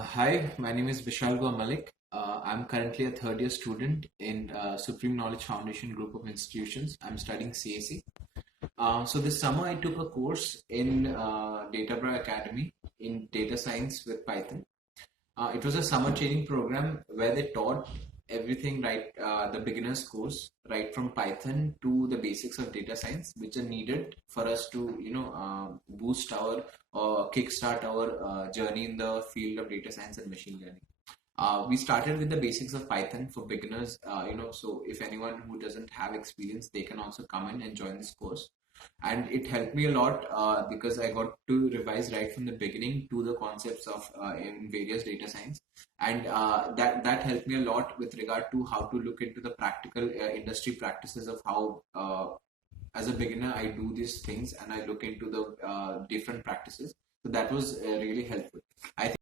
Hi, my name is Vishal Malik. I'm currently a third year student in Supreme Knowledge Foundation group of institutions. I'm studying CSE. So this summer I took a course in Data Brio Academy in data science with Python. It was a summer training program where they taught everything right, the beginner's course, right from Python to the basics of data science, which are needed for us to, boost our or kickstart our journey in the field of data science and machine learning. We started with the basics of Python for beginners, so if anyone who doesn't have experience, they can also come in and join this course. And it helped me a lot because I got to revise right from the beginning to the concepts of in various data science, and that helped me a lot with regard to how to look into the practical industry practices of how. As a beginner, I do these things and I look into the different practices. So that was really helpful. I think